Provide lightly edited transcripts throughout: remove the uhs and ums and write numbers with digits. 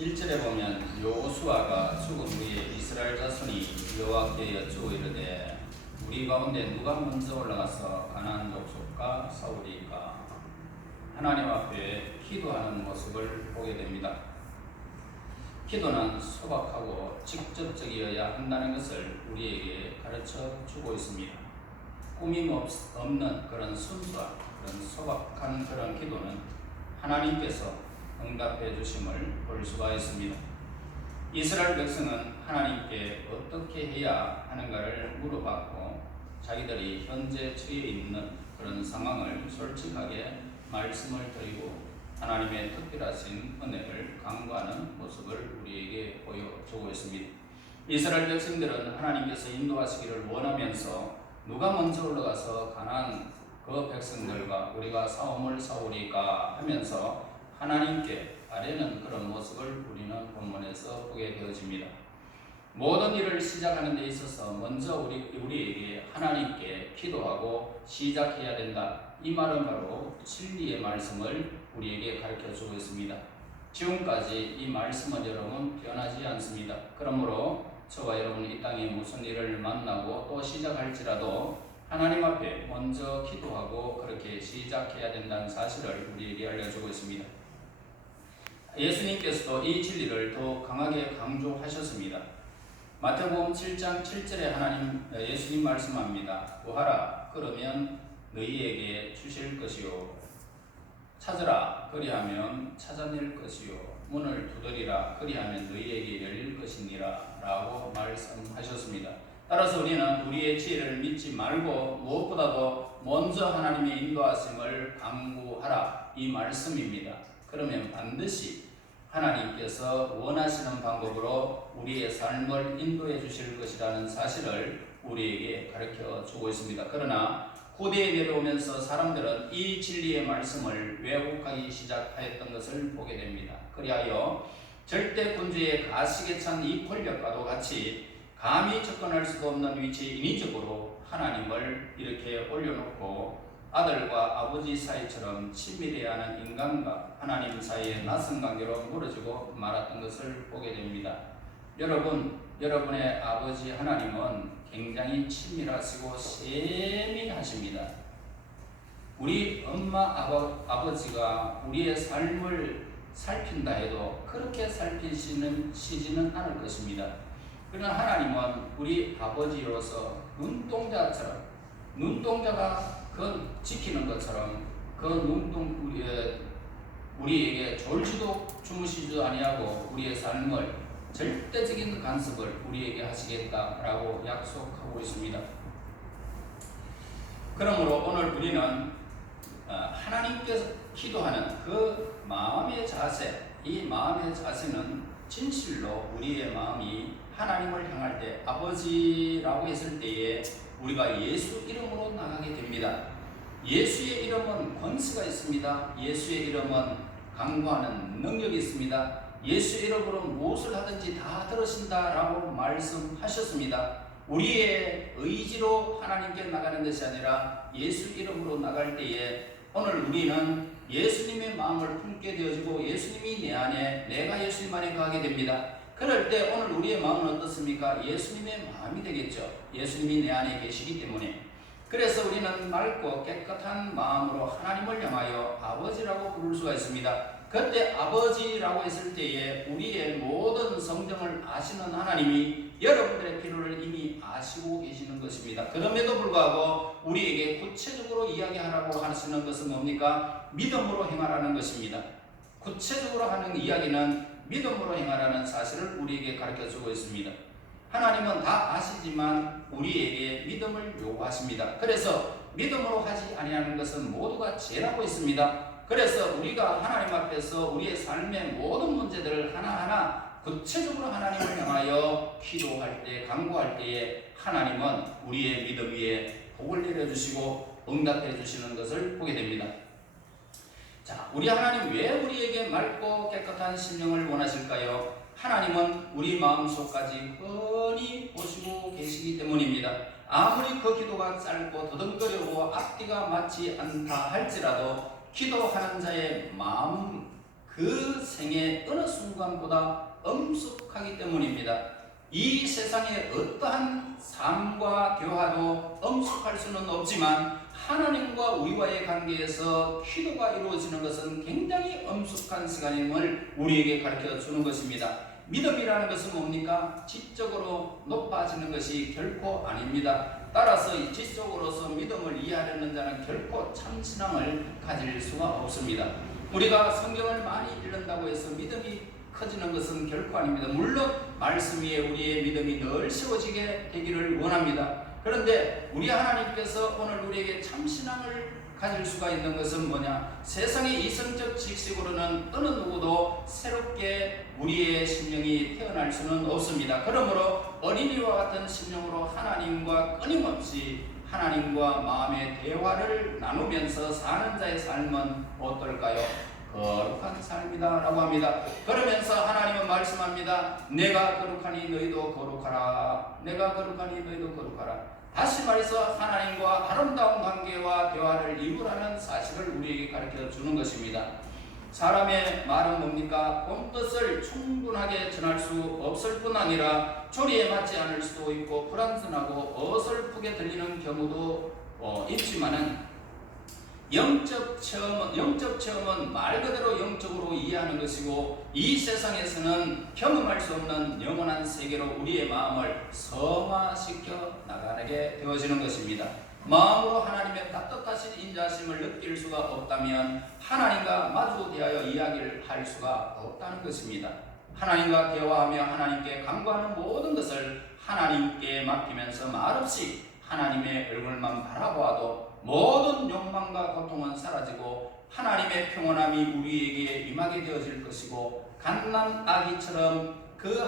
1절에 보면 여호수아가 죽은 후에 이스라엘 자손이 여호와께 여쭈어 이르되 우리 가운데 누가 먼저 올라가서 가나안 족속과 싸우리까? 하나님 앞에 기도하는 모습을 보게 됩니다. 기도는 소박하고 직접적이어야 한다는 것을 우리에게 가르쳐 주고 있습니다. 꾸밈 없는 그런 순수한 그런 소박한 그런 기도는 하나님께서 응답해 주심을 볼 수가 있습니다. 이스라엘 백성은 하나님께 어떻게 해야 하는가를 물어봤고 자기들이 현재 처해 있는 그런 상황을 솔직하게 말씀을 드리고 하나님의 특별하신 은혜를 간구하는 모습을 우리에게 보여주고 있습니다. 이스라엘 백성들은 하나님께서 인도하시기를 원하면서 누가 먼저 올라가서 가나안 그 백성들과 우리가 싸움을 싸우리까 하면서 하나님께 아뢰는 그런 모습을 우리는 본문에서 보게 되어집니다. 모든 일을 시작하는 데 있어서 먼저 우리에게 하나님께 기도하고 시작해야 된다. 이 말은 바로 진리의 말씀을 우리에게 가르쳐 주고 있습니다. 지금까지 이 말씀은 여러분 변하지 않습니다. 그러므로 저와 여러분이 이 땅에 무슨 일을 만나고 또 시작할지라도 하나님 앞에 먼저 기도하고 그렇게 시작해야 된다는 사실을 우리에게 알려주고 있습니다. 예수님께서도 이 진리를 더 강하게 강조하셨습니다. 마태복음 7장 7절에 예수님 말씀합니다. 구하라 그러면 너희에게 주실 것이요 찾으라 그리하면 찾아낼 것이요 문을 두드리라 그리하면 너희에게 열릴 것이니라 라고 말씀하셨습니다. 따라서 우리는 우리의 지혜를 믿지 말고 무엇보다도 먼저 하나님의 인도하심을 간구하라 이 말씀입니다. 그러면 반드시 하나님께서 원하시는 방법으로 우리의 삶을 인도해 주실 것이라는 사실을 우리에게 가르쳐 주고 있습니다. 그러나 후대에 내려오면서 사람들은 이 진리의 말씀을 왜곡하기 시작하였던 것을 보게 됩니다. 그리하여 절대 군주의 가식에 찬 이 권력과도 같이 감히 접근할 수도 없는 위치에 인위적으로 하나님을 이렇게 올려놓고 아들과 아버지 사이처럼 친밀해야 하는 인간과 하나님 사이의 낯선 관계로 멀어지고 말았던 것을 보게 됩니다. 여러분의 아버지 하나님은 굉장히 친밀하시고 세밀하십니다. 우리 엄마 아버지가 우리의 삶을 살핀다 해도 그렇게 살피시지는 않을 것입니다. 그러나 하나님은 우리 아버지로서 눈동자가 그 지키는 것처럼 우리에게 졸지도 주무시지도 아니하고 우리의 삶을 절대적인 간섭을 우리에게 하시겠다라고 약속하고 있습니다. 그러므로 오늘 우리는 하나님께서 기도하는 그 마음의 자세, 이 마음의 자세는 진실로 우리의 마음이 하나님을 향할 때 아버지라고 했을 때에 우리가 예수 이름으로 나가게 됩니다. 예수의 이름은 권세가 있습니다. 예수의 이름은 강구하는 능력이 있습니다. 예수 이름으로 무엇을 하든지 다 들으신다라고 말씀하셨습니다. 우리의 의지로 하나님께 나가는 것이 아니라 예수 이름으로 나갈 때에 오늘 우리는 예수님의 마음을 품게 되어지고 예수님이 내 안에 내가 예수님 안에 가게 됩니다. 그럴 때 오늘 우리의 마음은 어떻습니까? 예수님의 마음이 되겠죠. 예수님이 내 안에 계시기 때문에. 그래서 우리는 맑고 깨끗한 마음으로 하나님을 향하여 아버지라고 부를 수가 있습니다. 그때 아버지라고 했을 때에 우리의 모든 성정을 아시는 하나님이 여러분들의 필요를 이미 아시고 계시는 것입니다. 그럼에도 불구하고 우리에게 구체적으로 이야기하라고 하시는 것은 뭡니까? 믿음으로 행하라는 것입니다. 구체적으로 하는 이야기는 믿음으로 행하라는 사실을 우리에게 가르쳐주고 있습니다. 하나님은 다 아시지만 우리에게 믿음을 요구하십니다. 그래서 믿음으로 하지 아니하는 것은 모두가 죄라고 있습니다. 그래서 우리가 하나님 앞에서 우리의 삶의 모든 문제들을 하나하나 구체적으로 하나님을 향하여 기도할 때, 간구할 때에 하나님은 우리의 믿음 위에 복을 내려주시고 응답해 주시는 것을 보게 됩니다. 자, 우리 하나님 왜 우리에게 맑고 깨끗한 심령을 원하실까요? 하나님은 우리 마음속까지 뻔히 보시고 계시기 때문입니다. 아무리 그 기도가 짧고 더듬거리고 앞뒤가 맞지 않다 할지라도 기도하는 자의 마음 그 생의 어느 순간보다 엄숙하기 때문입니다. 이 세상의 어떠한 삶과 교화도 엄숙할 수는 없지만 하나님과 우리와의 관계에서 기도가 이루어지는 것은 굉장히 엄숙한 시간임을 우리에게 가르쳐 주는 것입니다. 믿음이라는 것은 뭡니까? 지적으로 높아지는 것이 결코 아닙니다. 따라서 이 지적으로서 믿음을 이해하려는 자는 결코 참신함을 가질 수가 없습니다. 우리가 성경을 많이 읽는다고 해서 믿음이 커지는 것은 결코 아닙니다. 물론 말씀 위에 우리의 믿음이 늘 세워지게 되기를 원합니다. 그런데 우리 하나님께서 오늘 우리에게 참신함을 가질 수가 있는 것은 뭐냐? 세상의 이성적 지식으로는 어느 누구도 새롭게 우리의 심령이 태어날 수는 없습니다. 그러므로 어린이와 같은 심령으로 하나님과 끊임없이 하나님과 마음의 대화를 나누면서 사는 자의 삶은 어떨까요? 거룩한 삶이다 라고 합니다. 그러면서 하나님은 말씀합니다. 내가 거룩하니 너희도 거룩하라. 내가 거룩하니 너희도 거룩하라. 다시 말해서 하나님과 아름다운 관계와 대화를 이루라는 사실을 우리에게 가르쳐 주는 것입니다. 사람의 말은 뭡니까? 본뜻을 충분하게 전할 수 없을 뿐 아니라 조리에 맞지 않을 수도 있고 불완전하고 어설프게 들리는 경우도 있지만은 영적 체험은 말 그대로 영적으로 이해하는 것이고 이 세상에서는 경험할 수 없는 영원한 세계로 우리의 마음을 성화시켜 나가게 되어지는 것입니다. 마음으로 하나님의 따뜻하신 인자심을 느낄 수가 없다면 하나님과 마주 대하여 이야기를 할 수가 없다는 것입니다. 하나님과 대화하며 하나님께 간구하는 모든 것을 하나님께 맡기면서 말없이 하나님의 얼굴만 바라보아도 모든 욕망과 고통은 사라지고 하나님의 평온함이 우리에게 임하게 되어질 것이고 갓난 아기처럼 그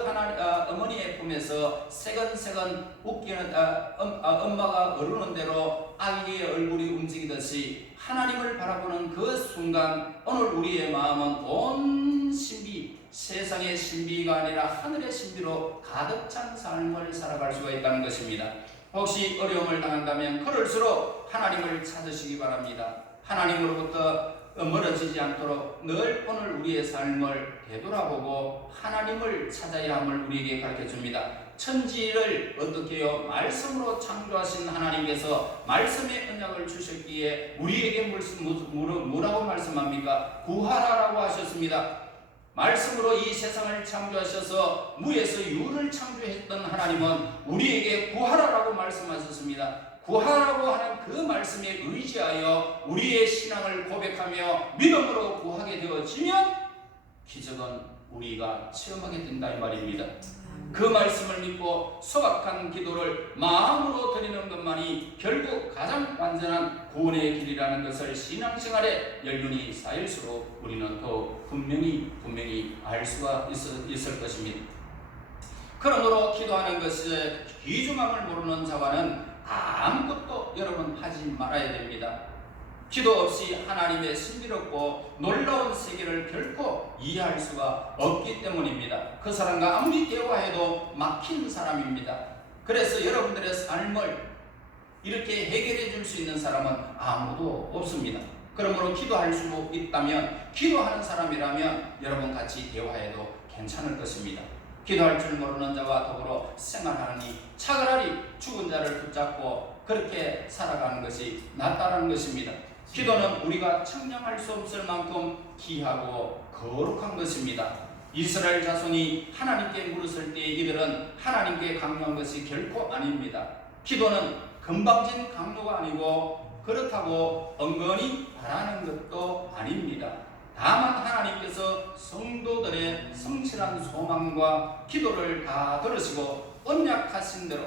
어머니의 품에서 새근새근 웃기는 엄마가 어르는 대로 아기의 얼굴이 움직이듯이 하나님을 바라보는 그 순간 오늘 우리의 마음은 온 신비, 세상의 신비가 아니라 하늘의 신비로 가득 찬 삶을 살아갈 수가 있다는 것입니다. 혹시 어려움을 당한다면 그럴수록 하나님을 찾으시기 바랍니다. 하나님으로부터 멀어지지 않도록 늘 오늘 우리의 삶을 되돌아보고 하나님을 찾아야 함을 우리에게 가르쳐 줍니다. 천지를 어떻게요? 말씀으로 창조하신 하나님께서 말씀의 언약을 주셨기에 우리에게 뭐라고 말씀합니까? 구하라라고 하셨습니다. 말씀으로 이 세상을 창조하셔서 무에서 유를 창조했던 하나님은 우리에게 구하라라고 말씀하셨습니다. 구하라고 하는 그 말씀에 의지하여 우리의 신앙을 고백하며 믿음으로 구하게 되어지면 기적은 우리가 체험하게 된다 이 말입니다. 그 말씀을 믿고 소박한 기도를 마음으로 드리는 것만이 결국 가장 완전한 구원의 길이라는 것을 신앙생활에 연륜이 쌓일수록 우리는 더 분명히 알 수가 있을 것입니다. 그러므로 기도하는 것에 귀중함을 모르는 자와는 아무것도 여러분 하지 말아야 됩니다. 기도 없이 하나님의 신비롭고 놀라운 세계를 결코 이해할 수가 없기 때문입니다. 그 사람과 아무리 대화해도 막힌 사람입니다. 그래서 여러분들의 삶을 이렇게 해결해 줄 수 있는 사람은 아무도 없습니다. 그러므로 기도할 수 있다면, 기도하는 사람이라면 여러분 같이 대화해도 괜찮을 것입니다. 기도할 줄 모르는 자와 더불어 생활하니 차라리 죽은 자를 붙잡고 그렇게 살아가는 것이 낫다는 것입니다. 기도는 우리가 측량할 수 없을 만큼 귀하고 거룩한 것입니다. 이스라엘 자손이 하나님께 물었을 때 이들은 하나님께 강요한 것이 결코 아닙니다. 기도는 금방진 강요가 아니고 그렇다고 은근히 바라는 것도 아닙니다. 다만 하나님께서 성도들의 성실한 소망과 기도를 다 들으시고 언약하신 대로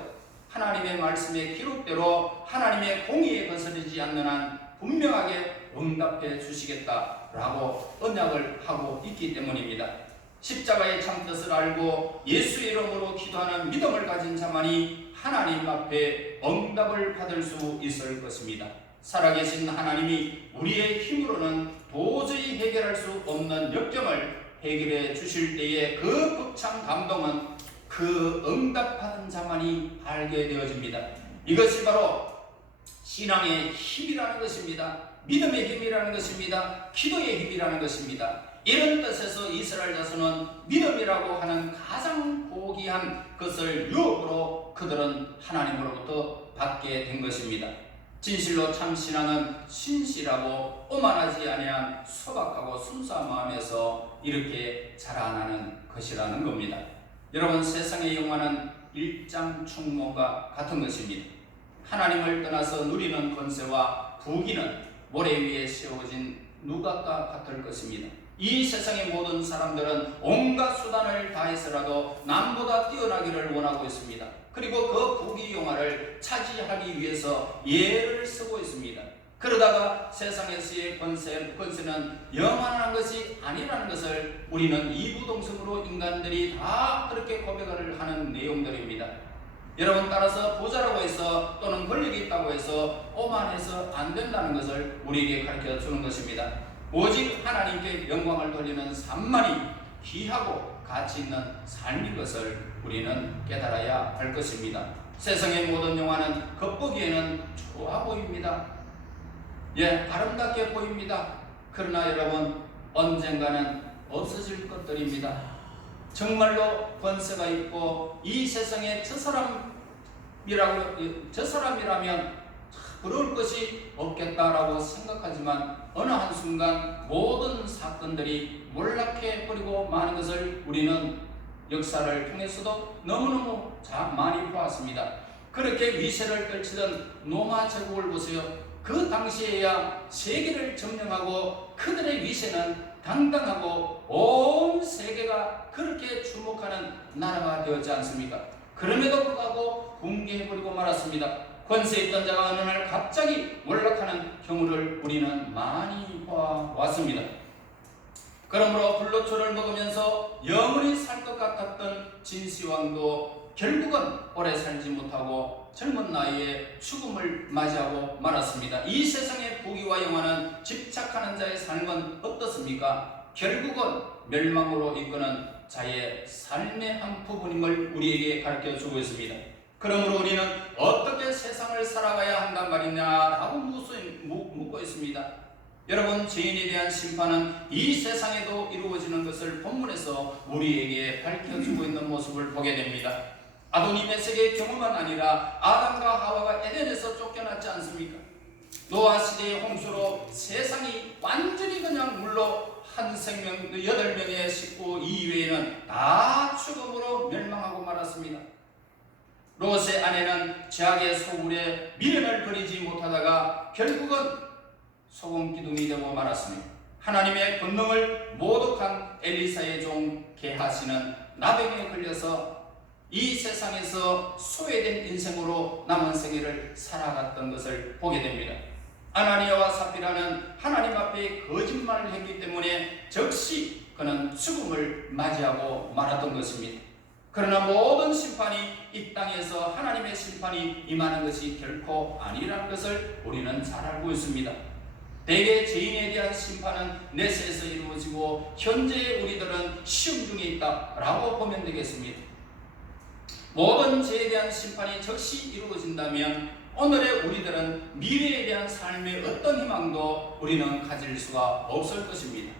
하나님의 말씀의 기록대로 하나님의 공의에 거스르지 않는 한 분명하게 응답해 주시겠다라고 언약을 하고 있기 때문입니다. 십자가의 참뜻을 알고 예수의 이름으로 기도하는 믿음을 가진 자만이 하나님 앞에 응답을 받을 수 있을 것입니다. 살아계신 하나님이 우리의 힘으로는 도저히 해결할 수 없는 역경을 해결해 주실 때의 그 벅찬 감동은 그 응답받은 자만이 알게 되어집니다. 이것이 바로 신앙의 힘이라는 것입니다. 믿음의 힘이라는 것입니다. 기도의 힘이라는 것입니다. 이런 뜻에서 이스라엘 자손은 믿음이라고 하는 가장 고귀한 것을 유업으로 그들은 하나님으로부터 받게 된 것입니다. 진실로 참 신앙은 신실하고 오만하지 아니한 소박하고 순수한 마음에서 이렇게 자라나는 것이라는 겁니다. 여러분, 세상의 영화는 일장충몽과 같은 것입니다. 하나님을 떠나서 누리는 권세와 부귀는 모래 위에 세워진 누각과 같을 것입니다. 이 세상의 모든 사람들은 온갖 수단을 다해서라도 남보다 뛰어나기를 원하고 있습니다. 그리고 그 부귀 영화를 차지하기 위해서 예를 쓰고 있습니다. 그러다가 세상에서의 권세는 영원한 것이 아니라는 것을 우리는 이부동성으로 인간들이 다 그렇게 고백을 하는 내용들입니다. 여러분, 따라서 부자라고 해서 또는 권력이 있다고 해서 오만해서 안 된다는 것을 우리에게 가르쳐 주는 것입니다. 오직 하나님께 영광을 돌리는 삶만이 귀하고 가치 있는 삶인 것을 우리는 깨달아야 할 것입니다. 세상의 모든 영화는 겉보기에는 좋아 보입니다. 아름답게 보입니다. 그러나 여러분, 언젠가는 없어질 것들입니다. 정말로 권세가 있고 이 세상에 저 사람이라면 부러울 것이 없겠다라고 생각하지만 어느 한순간 모든 사건들이 몰락해버리고 마는 것을 우리는 역사를 통해서도 너무너무 많이 보았습니다. 그렇게 위세를 떨치던 로마 제국을 보세요. 그 당시에야 세계를 점령하고 그들의 위세는 당당하고 온 세계가 그렇게 주목하는 나라가 되었지 않습니까? 그럼에도 불구하고 붕괴해버리고 말았습니다. 권세 있던 자가 어느 날 갑자기 몰락하는 경우를 우리는 많이 봐왔습니다. 그러므로 불로초를 먹으면서 영원히 살 것 같았던 진시황도 결국은 오래 살지 못하고 젊은 나이에 죽음을 맞이하고 말았습니다. 이 세상의 부귀와 영화는 집착하는 자의 삶은 어떻습니까? 결국은 멸망으로 이끄는 자의 삶의 한 부분임을 우리에게 가르쳐주고 있습니다. 그러므로 우리는 어떻게 세상을 살아가야 한단 말이냐라고 묻고 있습니다. 여러분, 죄인에 대한 심판은 이 세상에도 이루어지는 것을 본문에서 우리에게 밝혀주고 있는 모습을 보게 됩니다. 아도니 메섹의 경우만 아니라 아담과 하와가 에덴에서 쫓겨났지 않습니까? 노아 시대의 홍수로 세상이 완전히 그냥 물로 한 생명 8명의 식구 이외에는 다 죽음으로 멸망하고 말았습니다. 롯의 아내는 죄악의 소굴에 미련을 버리지 못하다가 결국은 소금 기둥이 되고 말았습니다. 하나님의 권능을 모독한 엘리사의 종 게하시는 나병에 걸려서 이 세상에서 소외된 인생으로 남은 생애를 살아갔던 것을 보게 됩니다. 아나니아와 삽비라는 하나님 앞에 거짓말을 했기 때문에 즉시 그는 죽음을 맞이하고 말았던 것입니다. 그러나 모든 심판이 이 땅에서 하나님의 심판이 임하는 것이 결코 아니라는 것을 우리는 잘 알고 있습니다. 대개 죄인에 대한 심판은 내세에서 이루어지고 현재 우리들은 시험 중에 있다라고 보면 되겠습니다. 모든 죄에 대한 심판이 즉시 이루어진다면 오늘의 우리들은 미래에 대한 삶의 어떤 희망도 우리는 가질 수가 없을 것입니다.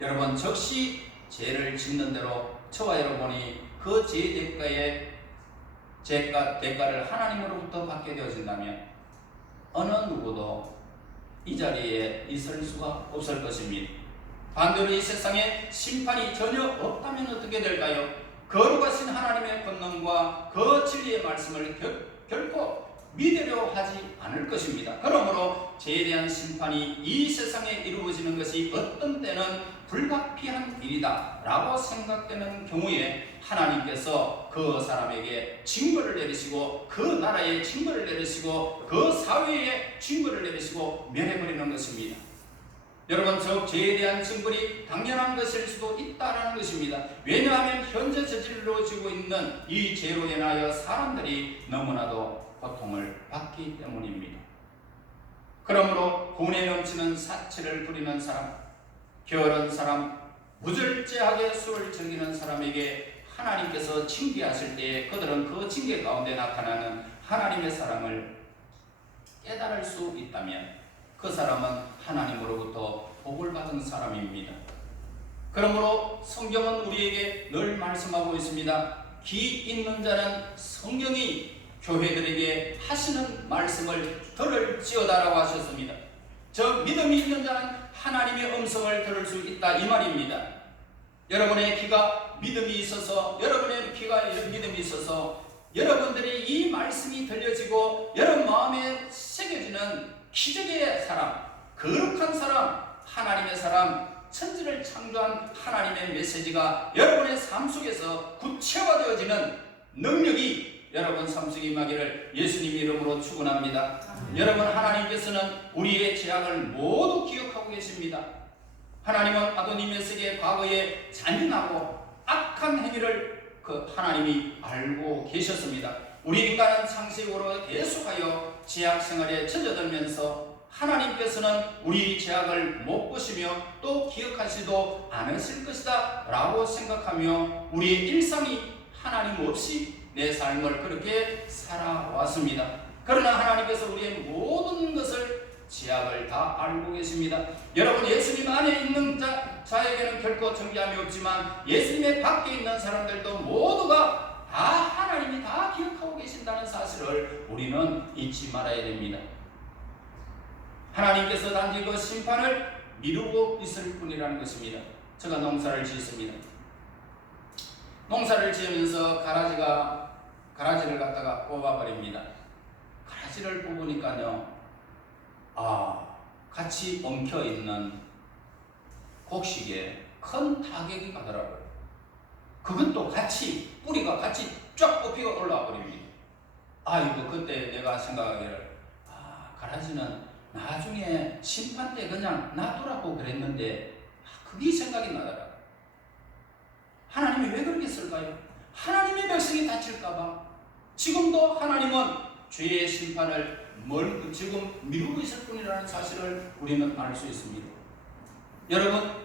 여러분, 즉시 죄를 짓는 대로 저와 여러분이 그 죄의 대가를 하나님으로부터 받게 되어진다면 어느 누구도 이 자리에 있을 수가 없을 것입니다. 반대로 이 세상에 심판이 전혀 없다면 어떻게 될까요? 거룩하신 하나님의 권능과 그 진리의 말씀을 결코 믿으려 하지 않을 것입니다. 그러므로 죄에 대한 심판이 이 세상에 이루어지는 것이 어떤 때는 불가피한 일이다 라고 생각되는 경우에 하나님께서 그 사람에게 징벌을 내리시고 그 나라에 징벌을 내리시고 그 사회에 징벌을 내리시고 멸해버리는 것입니다. 여러분, 저 죄에 대한 징벌이 당연한 것일 수도 있다는 것입니다. 왜냐하면 현재 저질러지고 있는 이 죄로 인하여 사람들이 너무나도 고통을 받기 때문입니다. 그러므로 분에 넘치는 사치를 부리는 사람, 게으른 사람, 무절제하게 술을 즐기는 사람에게 하나님께서 징계하실 때에 그들은 그 징계 가운데 나타나는 하나님의 사랑을 깨달을 수 있다면 그 사람은 하나님으로부터 복을 받은 사람입니다. 그러므로 성경은 우리에게 늘 말씀하고 있습니다. 귀 있는 자는 성경이 교회들에게 하시는 말씀을 들을지어다라고 하셨습니다. 저 믿음이 있는 자는 하나님의 음성을 들을 수 있다 이 말입니다. 여러분의 귀가 믿음이 있어서 여러분들이 이 말씀이 들려지고 여러분 마음에 새겨지는 기적의 사람, 거룩한 사람, 하나님의 사람, 천지를 창조한 하나님의 메시지가 여러분의 삶 속에서 구체화되어지는 능력이 여러분 삶 속에 임하기를 예수님 이름으로 축원합니다. 여러분, 하나님께서는 우리의 죄악을 모두 기억하고 계십니다. 하나님은 아도니메스에게 과거에 잔인하고 악한 행위를 하나님이 알고 계셨습니다. 우리 인간은 창세기로 계속하여 죄악 생활에 젖어들면서 하나님께서는 우리 죄악을 못 보시며 또 기억하시도 않으실 것이다 라고 생각하며 우리의 일상이 하나님 없이 내 삶을 그렇게 살아왔습니다. 그러나 하나님께서 우리의 모든 것을 죄악을 다 알고 계십니다. 여러분, 예수님 안에 있는 자에게는 결코 정죄함이 없지만 예수님의 밖에 있는 사람들도 모두가 다 하나님이 다 기억하고 계신다는 사실을 우리는 잊지 말아야 됩니다. 하나님께서 단지 그 심판을 미루고 있을 뿐이라는 것입니다. 제가 농사를 짓습니다. 농사를 지으면서 가라지를 갖다가 뽑아버립니다. 가라지를 뽑으니까요, 같이 엉켜있는 곡식에 큰 타격이 가더라고요. 그것도 같이, 뿌리가 같이 쫙 뽑히고 올라와 버립니다. 이거 그때 내가 생각하기를, 가라지는 나중에 심판 때 그냥 놔두라고 그랬는데, 그게 생각이 나더라. 하나님이 왜 그렇게 쓸까요? 하나님의 백성이 다칠까봐. 지금도 하나님은 죄의 심판을 지금 미루고 있을 뿐이라는 사실을 우리는 알 수 있습니다. 여러분,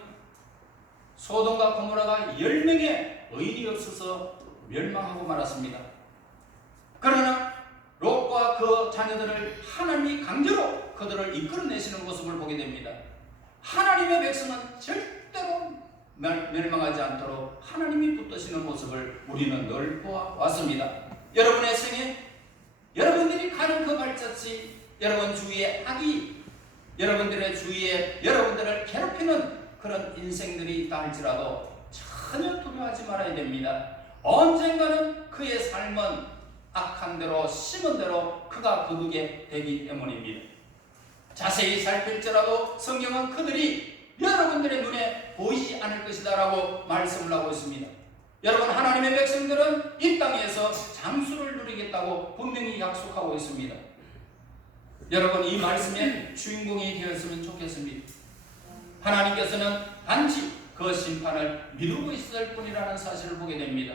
소돔과 고모라가 10명의 의인이 없어서 멸망하고 말았습니다. 그러나 롯과 그 자녀들을 하나님이 강제로 그들을 이끌어내시는 모습을 보게 됩니다. 하나님의 백성은 절대로 멸망하지 않도록 하나님이 붙드시는 모습을 우리는 늘 보아왔습니다. 여러분의 생에 여러분들이 가는 그 발자취, 여러분 주위에 악이 여러분들의 주위에 여러분들을 괴롭히는 그런 인생들이 있다 할지라도 전혀 두려워하지 말아야 됩니다. 언젠가는 그의 삶은 악한 대로 심은 대로 그가 거두게 되기 때문입니다. 자세히 살필지라도 성경은 그들이 여러분들의 눈에 보이지 않을 것이다 라고 말씀을 하고 있습니다. 여러분, 하나님의 백성들은 이 땅에서 장수를 누리겠다고 분명히 약속하고 있습니다. 여러분, 이 말씀의 주인공이 되었으면 좋겠습니다. 하나님께서는 단지 그 심판을 미루고 있을 뿐이라는 사실을 보게 됩니다.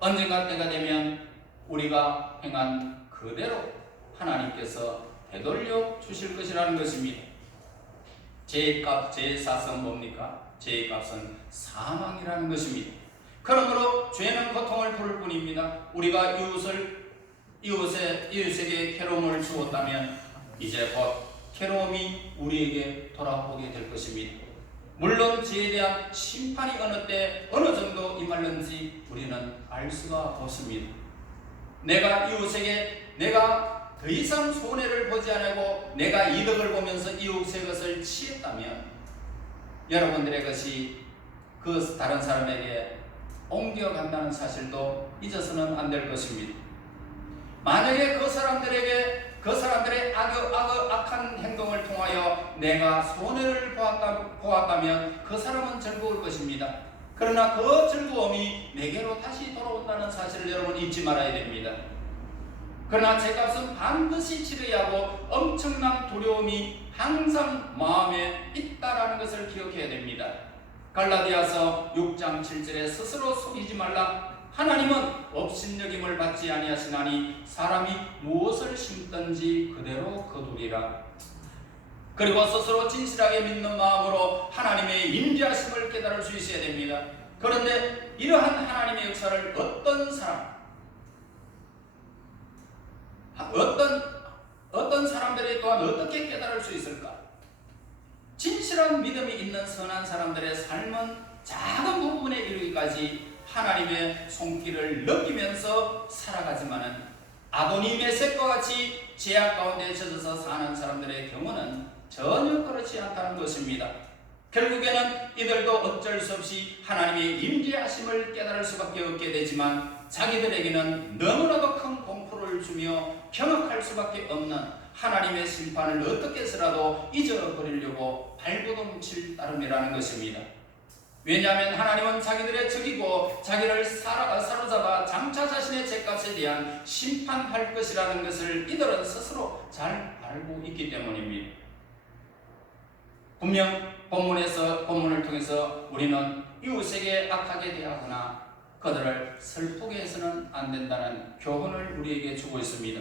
언젠가 때가 되면 우리가 행한 그대로 하나님께서 되돌려 주실 것이라는 것입니다. 죄의 사성은 뭡니까? 죄의 값은 사망이라는 것입니다. 그러므로 죄는 고통을 부를 뿐입니다. 우리가 이웃에게 괴로움을 주었다면 이제 곧 괴로움이 우리에게 돌아오게 될 것입니다. 물론 죄에 대한 심판이 어느 때 어느 정도 임할는지 우리는 알 수가 없습니다. 내가 이웃에게 내가 더 이상 손해를 보지 않고 내가 이득을 보면서 이웃의 것을 취했다면 여러분들의 것이 그 다른 사람에게 옮겨간다는 사실도 잊어서는 안 될 것입니다. 만약에 그 사람들의 악한 행동을 통하여 내가 손해를 보았다면 그 사람은 즐거울 것입니다. 그러나 그 즐거움이 내게로 다시 돌아온다는 사실을 여러분 잊지 말아야 됩니다. 그러나 죄값은 반드시 치러야 하고 엄청난 두려움이 항상 마음에 있다라는 것을 기억해야 됩니다. 갈라디아서 6장 7절에 스스로 속이지 말라. 하나님은 업신여김을 받지 아니하시나니 사람이 무엇을 심든지 그대로 거두리라. 그리고 스스로 진실하게 믿는 마음으로 하나님의 임재하심을 깨달을 수 있어야 됩니다. 그런데 이러한 하나님의 역사를 어떤 사람들이 또한 어떻게 깨달을 수 있을까? 진실한 믿음이 있는 선한 사람들의 삶은 작은 부분에 이르기까지 하나님의 손길을 느끼면서 살아가지만은 아도니 메섹과 같이 죄악 가운데 젖어서 사는 사람들의 경우는 전혀 그렇지 않다는 것입니다. 결국에는 이들도 어쩔 수 없이 하나님의 임재하심을 깨달을 수밖에 없게 되지만 자기들에게는 너무나도 큰 공포를 주며 경악할 수밖에 없는 하나님의 심판을 어떻게 해서라도 잊어버리려고 발버둥칠 따름이라는 것입니다. 왜냐하면 하나님은 자기들의 적이고 자기를 사로잡아 장차 자신의 죄값에 대한 심판할 것이라는 것을 이들은 스스로 잘 알고 있기 때문입니다. 분명 본문을 통해서 우리는 이웃에게 악하게 대하거나 그들을 슬프게 해서는 안 된다는 교훈을 우리에게 주고 있습니다.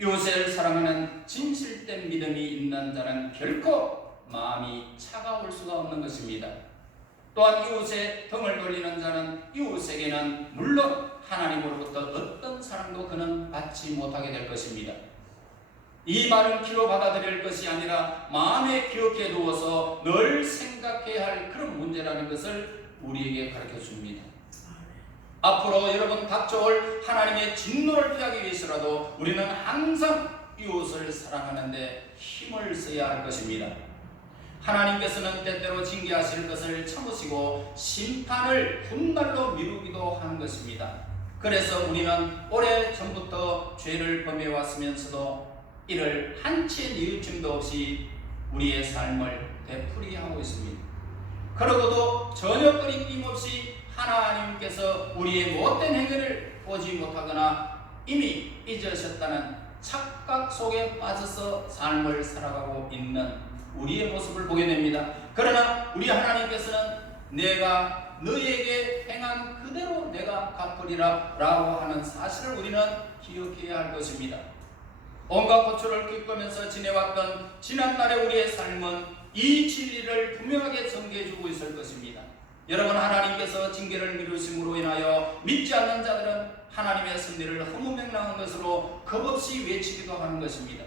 이웃을 사랑하는 진실된 믿음이 있는 자는 결코 마음이 차가울 수가 없는 것입니다. 또한 이웃의 등을 돌리는 자는 이웃에게는 물론 하나님으로부터 어떤 사랑도 그는 받지 못하게 될 것입니다. 이 말은 귀로 받아들일 것이 아니라 마음에 기억해 두어서 늘 생각해야 할 그런 문제라는 것을 우리에게 가르쳐 줍니다. 앞으로 여러분 닥쳐올 하나님의 진노를 피하기 위해서라도 우리는 항상 이웃을 사랑하는데 힘을 써야 할 것입니다. 하나님께서는 때때로 징계하실 것을 참으시고 심판을 훗날로 미루기도 하는 것입니다. 그래서 우리는 오래전부터 죄를 범해왔으면서도 이를 한치의 뉘우침도 없이 우리의 삶을 되풀이하고 있습니다. 그러고도 전혀 끊임낌 없이 하나님께서 우리의 못된 행위를 보지 못하거나 이미 잊으셨다는 착각 속에 빠져서 삶을 살아가고 있는 우리의 모습을 보게 됩니다. 그러나 우리 하나님께서는 내가 너에게 행한 그대로 내가 갚으리라 라고 하는 사실을 우리는 기억해야 할 것입니다. 온갖 고초를 겪으면서 지내왔던 지난날의 우리의 삶은 이 진리를 분명하게 전개해주고 있을 것입니다. 여러분, 하나님께서 징계를 미루심으로 인하여 믿지 않는 자들은 하나님의 섭리를 허무맹랑한 것으로 겁없이 외치기도 하는 것입니다.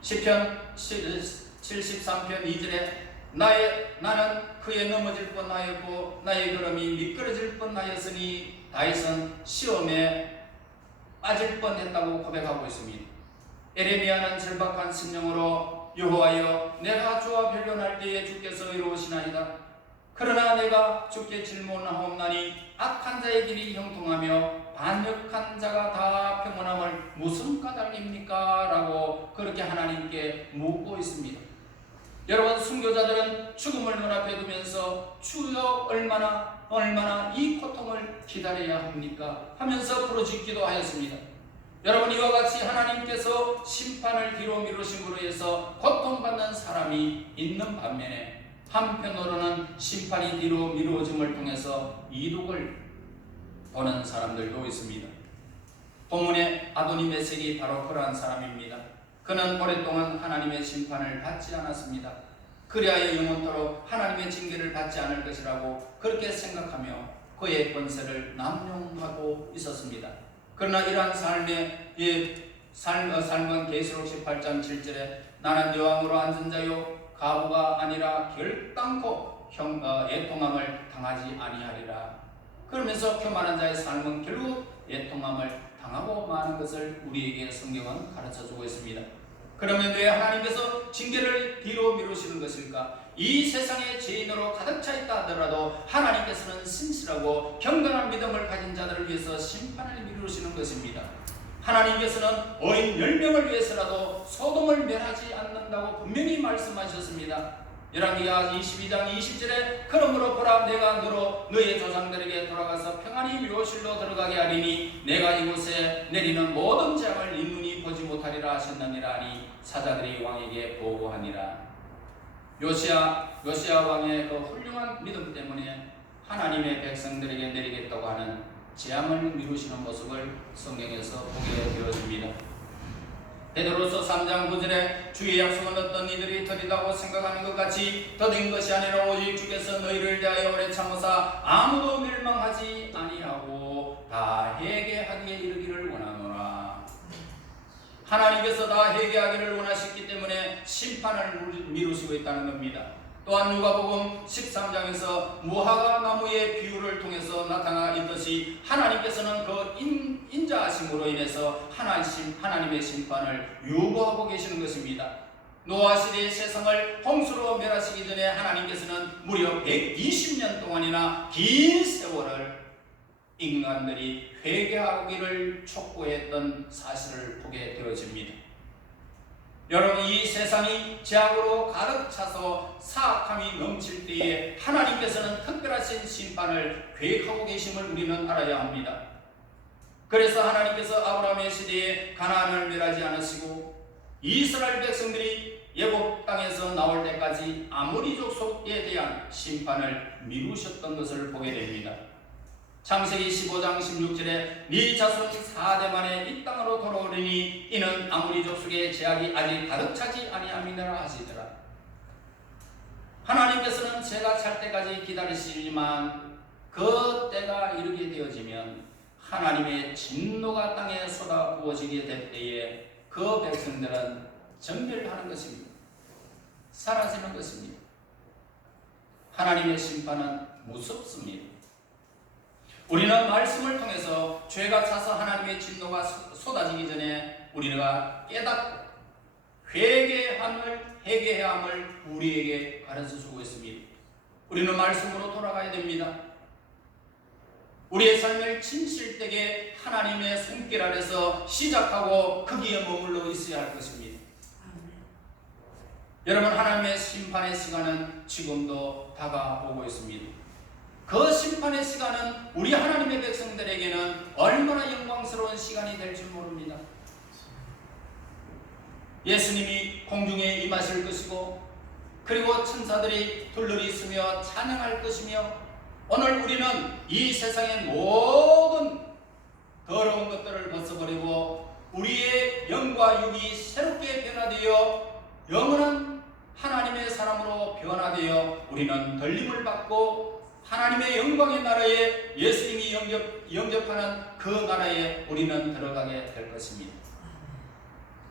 시편 73편 2절에 나는 그의 넘어질 뻔하였고 나의 걸음이 미끄러질 뻔하였으니 다윗은 시험에 빠질 뻔했다고 고백하고 있습니다. 에레미야는 절박한 심령으로 여호와여 내가 주와 변론할 때에 주께서 이루시나이다. 그러나 내가 주께 질문하옵나니 악한 자의 길이 형통하며 반역한 자가 다 평온함을 무슨 까닭입니까? 라고 그렇게 하나님께 묻고 있습니다. 여러분, 순교자들은 죽음을 눈앞에 두면서 주여 얼마나 이 고통을 기다려야 합니까? 하면서 부르짖기도 하였습니다. 여러분, 이와 같이 하나님께서 심판을 뒤로 미루심으로 해서 고통받는 사람이 있는 반면에 한편으로는 심판이 뒤로 미루어짐을 통해서 이득을 보는 사람들도 있습니다. 본문의 아도니 메섹이 바로 그러한 사람입니다. 그는 오랫동안 하나님의 심판을 받지 않았습니다. 그리하여 영원토록 하나님의 징계를 받지 않을 것이라고 그렇게 생각하며 그의 권세를 남용하고 있었습니다. 그러나 이러한 삶은 계시록 18장 7절에 나는 여왕으로 앉은 자요 가부가 아니라 결단코 애통함을 당하지 아니하리라. 그러면서 교만한 자의 삶은 결국 애통함을 당하고 마는 것을 우리에게 성경은 가르쳐주고 있습니다. 그러면 왜 하나님께서 징계를 뒤로 미루시는 것일까? 이 세상에 죄인으로 가득 차 있다 하더라도 하나님께서는 신실하고 경건한 믿음을 가진 자들을 위해서 심판을 미루시는 것입니다. 하나님께서는 어인 10명을 위해서라도 소돔을 멸하지 않는다고 분명히 말씀하셨습니다. 열왕기하 22장 20절에 그러므로 보라 내가 너의 조상들에게 돌아가서 평안히 묘실로 들어가게 하리니 내가 이곳에 내리는 모든 재앙을 네 눈이 보지 못하리라 하셨느니라 하니 사자들이 왕에게 보고하니라. 요시야 왕의 그 훌륭한 믿음 때문에 하나님의 백성들에게 내리겠다고 하는 재앙을 미루시는 모습을 성경에서 보게 되어집니다. 베드로서 3장 9절에 주의 약속은 어떤 이들이 더디다고 생각하는 것 같이 더딘 것이 아니라 오직 주께서 너희를 대하여 오래 참으사 아무도 멸망하지 아니하고 다 회개하기에 이르기를 원하노라. 하나님께서 다 회개하기를 원하셨기 때문에 심판을 미루시고 있다는 겁니다. 또한 누가복음 13장에서 무화과 나무의 비유를 통해서 나타나 있듯이 하나님께서는 그 인자하심으로 인해서 하나님의 심판을 유보하고 계시는 것입니다. 노아 시대의 세상을 홍수로 멸하시기 전에 하나님께서는 무려 120년 동안이나 긴 세월을 인간들이 회개하기를 촉구했던 사실을 보게 되어집니다. 여러분, 이 세상이 죄악으로 가득 차서 사악함이 넘칠 때에 하나님께서는 특별하신 심판을 계획하고 계심을 우리는 알아야 합니다. 그래서 하나님께서 아브라함의 시대에 가나안을 멸하지 않으시고 이스라엘 백성들이 애굽 땅에서 나올 때까지 아모리 족속에 대한 심판을 미루셨던 것을 보게 됩니다. 창세기 15장 16절에 네 자손 4대 만에 이 땅으로 돌아오리니 이는 아모리 족속의 죄악이 아직 가득 차지 아니함이니라 하시더라. 하나님께서는 죄가 찰 때까지 기다리시지만 그 때가 이르게 되어지면 하나님의 진노가 땅에 쏟아부어지게 될 때에 그 백성들은 정멸하는 것입니다. 사라지는 것입니다. 하나님의 심판은 무섭습니다. 우리는 말씀을 통해서 죄가 차서 하나님의 진노가 쏟아지기 전에 우리가 깨닫고 회개해야 함을 우리에게 가르쳐주고 있습니다. 우리는 말씀으로 돌아가야 됩니다. 우리의 삶을 진실되게 하나님의 손길 아래서 시작하고 거기에 머물러 있어야 할 것입니다. 여러분, 하나님의 심판의 시간은 지금도 다가오고 있습니다. 그 심판의 시간은 우리 하나님의 백성들에게는 얼마나 영광스러운 시간이 될 줄 모릅니다. 예수님이 공중에 임하실 것이고 그리고 천사들이 둘러리 있으며 찬양할 것이며 오늘 우리는 이 세상의 모든 더러운 것들을 벗어버리고 우리의 영과 육이 새롭게 변화되어 영원한 하나님의 사람으로 변화되어 우리는 들림을 받고 하나님의 영광의 나라에 예수님이 영접하는 그 나라에 우리는 들어가게 될 것입니다.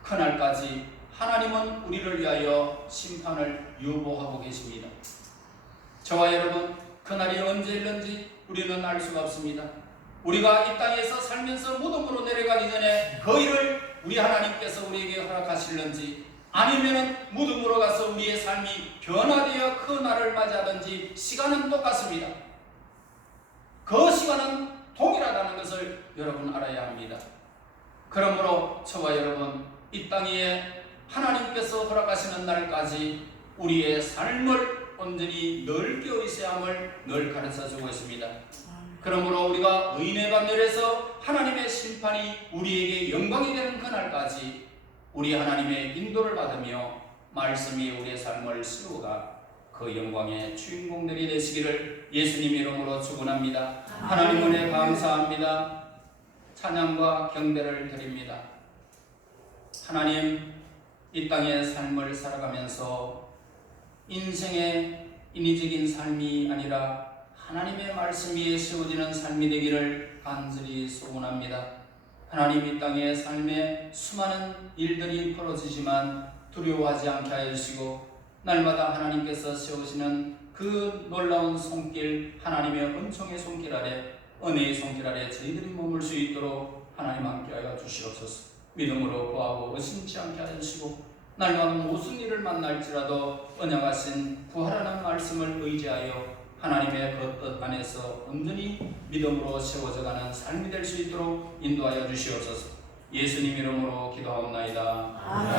그날까지 하나님은 우리를 위하여 심판을 유보하고 계십니다. 저와 여러분, 그날이 언제일는지 우리는 알 수가 없습니다. 우리가 이 땅에서 살면서 무덤으로 내려가기 전에 그 일을 우리 하나님께서 우리에게 허락하실는지 아니면 무덤으로 가서 우리의 삶이 변화되어 그 날을 맞이하든지 시간은 똑같습니다. 그 시간은 동일하다는 것을 여러분 알아야 합니다. 그러므로 저와 여러분, 이 땅에 하나님께서 허락하시는 날까지 우리의 삶을 온전히 넓게 있어야 함을 늘 가르쳐주고 있습니다. 그러므로 우리가 의인의 반열에서 하나님의 심판이 우리에게 영광이 되는 그날까지 우리 하나님의 인도를 받으며 말씀이 우리의 삶을 세우가 그 영광의 주인공들이 되시기를 예수님 이름으로 축원합니다. 하나님 은혜 감사합니다. 찬양과 경배를 드립니다. 하나님, 이 땅의 삶을 살아가면서 인생의 인위적인 삶이 아니라 하나님의 말씀 위에 세워지는 삶이 되기를 간절히 소원합니다. 하나님, 이 땅의 삶에 수많은 일들이 벌어지지만 두려워하지 않게 하여 주시고 날마다 하나님께서 세우시는 그 놀라운 손길, 하나님의 은총의 손길 아래, 은혜의 손길 아래 저희들이 머물 수 있도록 하나님 함께하여 주시옵소서. 믿음으로 구하고 의심치 않게 하여 주시고 날마다 무슨 일을 만날지라도 언약하신 구하라는 말씀을 의지하여 하나님의 그 뜻 안에서 온전히 믿음으로 세워져가는 삶이 될 수 있도록 인도하여 주시옵소서. 예수님 이름으로 기도하옵나이다. 아멘.